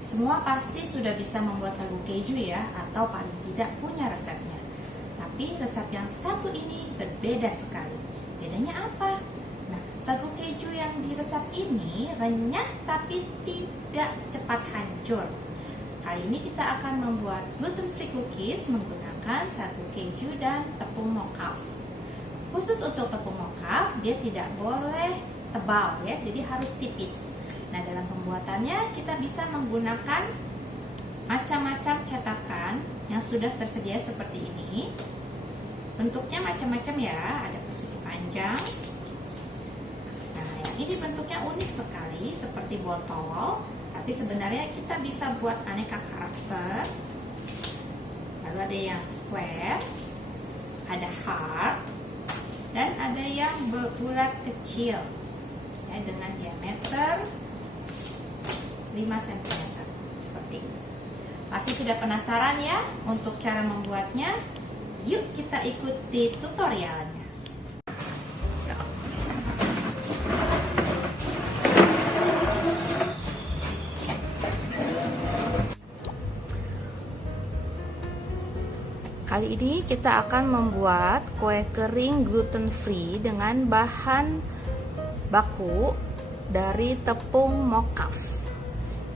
Semua pasti sudah bisa membuat sagu keju ya, atau paling tidak punya resepnya. Tapi resep yang satu ini berbeda sekali. Bedanya apa? Nah, sagu keju yang diresep ini renyah tapi tidak cepat hancur. Kali ini kita akan membuat gluten free cookies menggunakan sagu keju dan tepung mochav. Khusus untuk tepung mochav, dia tidak boleh tebal ya, jadi harus tipis. Nah, dalam pembuatannya kita bisa menggunakan macam-macam cetakan yang sudah tersedia seperti ini. Bentuknya macam-macam ya, ada persegi panjang. Nah, yang ini bentuknya unik sekali, seperti botol, tapi sebenarnya kita bisa buat aneka karakter. Lalu ada yang square, ada heart, dan ada yang bulat kecil ya, dengan diameter 5 cm seperti ini. Pasti sudah penasaran ya untuk cara membuatnya? Yuk kita ikuti tutorialnya. Kali ini kita akan membuat kue kering gluten free dengan bahan baku dari tepung mochav.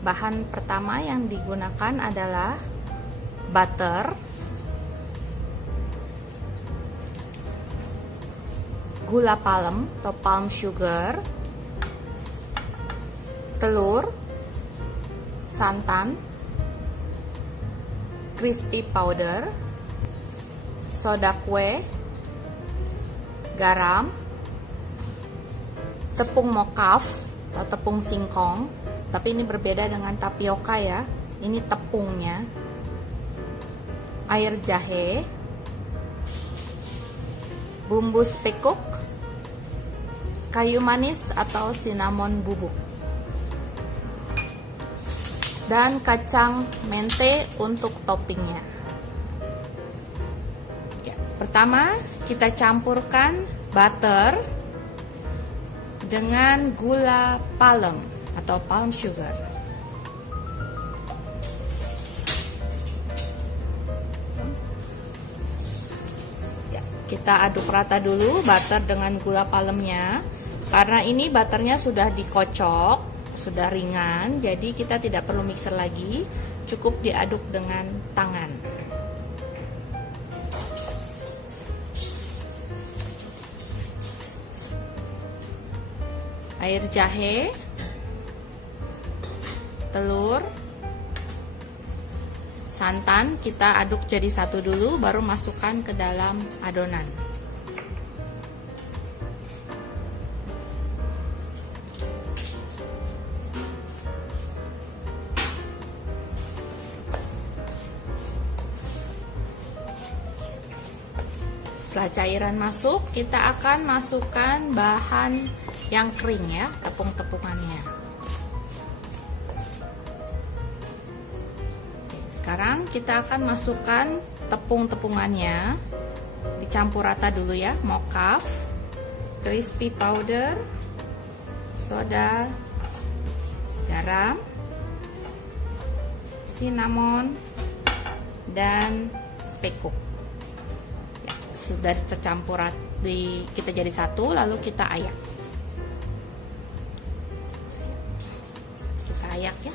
Bahan pertama yang digunakan adalah butter, gula palem atau palm sugar, telur, santan, crispy powder, soda kue, garam, tepung mochav atau tepung singkong, tapi ini berbeda dengan tapioka ya. Ini tepungnya, air jahe, bumbu spekuk, kayu manis atau cinnamon bubuk, dan kacang mente untuk toppingnya. Pertama, kita campurkan butter dengan gula palem atau palm sugar. Ya, kita aduk rata dulu butter dengan gula palemnya. Karena ini butternya sudah dikocok, sudah ringan, jadi kita tidak perlu mixer lagi, cukup diaduk dengan tangan. Air jahe, telur, santan kita aduk jadi satu dulu, baru masukkan ke dalam adonan. Setelah cairan masuk, kita akan masukkan bahan yang kering ya, tepung-tepungannya. Sekarang kita akan masukkan tepung-tepungannya, dicampur rata dulu ya, mochav, crispy powder, soda, garam, cinnamon, dan spekuk. Sudah tercampur kita jadi satu, lalu kita ayak. Ayak ya.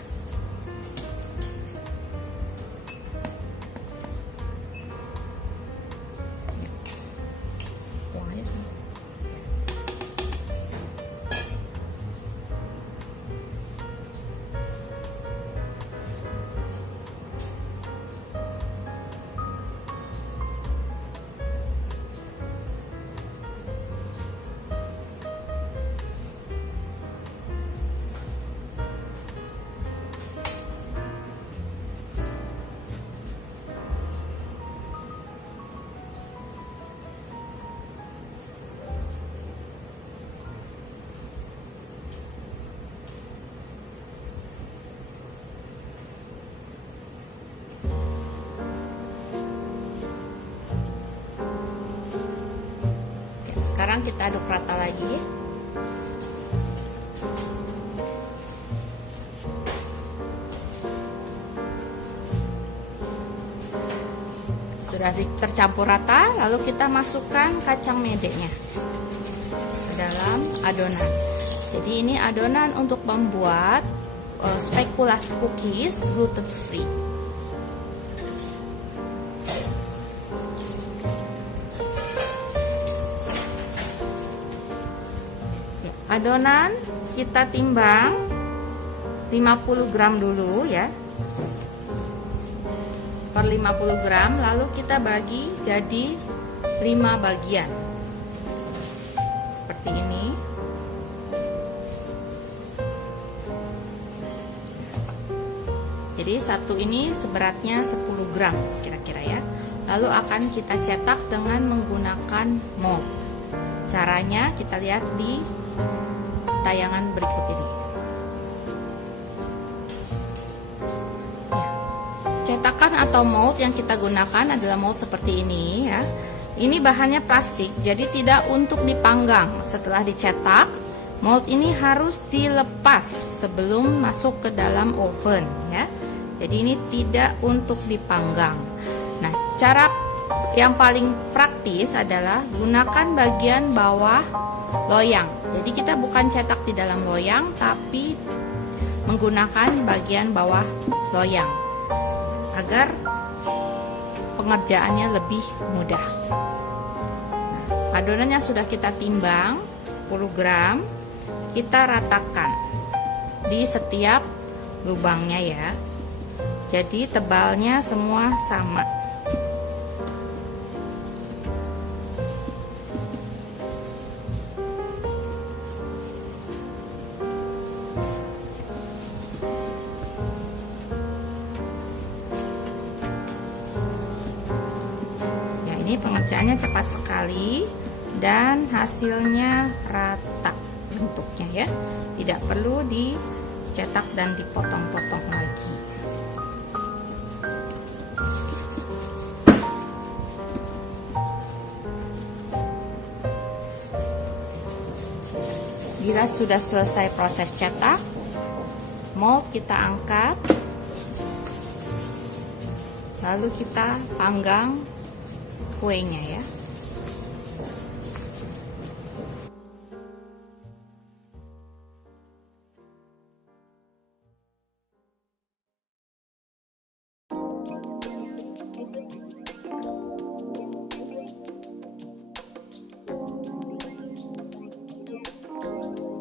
Sekarang kita aduk rata lagi. sudah tercampur rata, lalu kita masukkan kacang medenya ke dalam adonan. Jadi ini adonan untuk membuat speculoos cookies gluten free. Adonan kita timbang 50 gram dulu ya, per 50 gram, lalu kita bagi jadi 5 bagian seperti ini. Jadi satu ini seberatnya 10 gram kira-kira ya. Lalu akan kita cetak dengan menggunakan mold. Caranya kita lihat di tayangan berikut ini. Cetakan atau mold yang kita gunakan adalah mold seperti ini ya. Ini bahannya plastik, jadi tidak untuk dipanggang. Setelah dicetak, mold ini harus dilepas sebelum masuk ke dalam oven ya. Jadi ini tidak untuk dipanggang. Nah, cara yang paling praktis adalah gunakan bagian bawah loyang. Jadi kita bukan cetak di dalam loyang, tapi menggunakan bagian bawah loyang agar pengerjaannya lebih mudah. Nah, adonan yang sudah kita timbang 10 gram, kita ratakan di setiap lubangnya ya. Jadi tebalnya semua sama. Ini pengerjaannya cepat sekali dan hasilnya rata bentuknya ya, tidak perlu dicetak dan dipotong-potong lagi. Bila sudah selesai proses cetak, mold kita angkat, lalu kita panggang kuenya ya.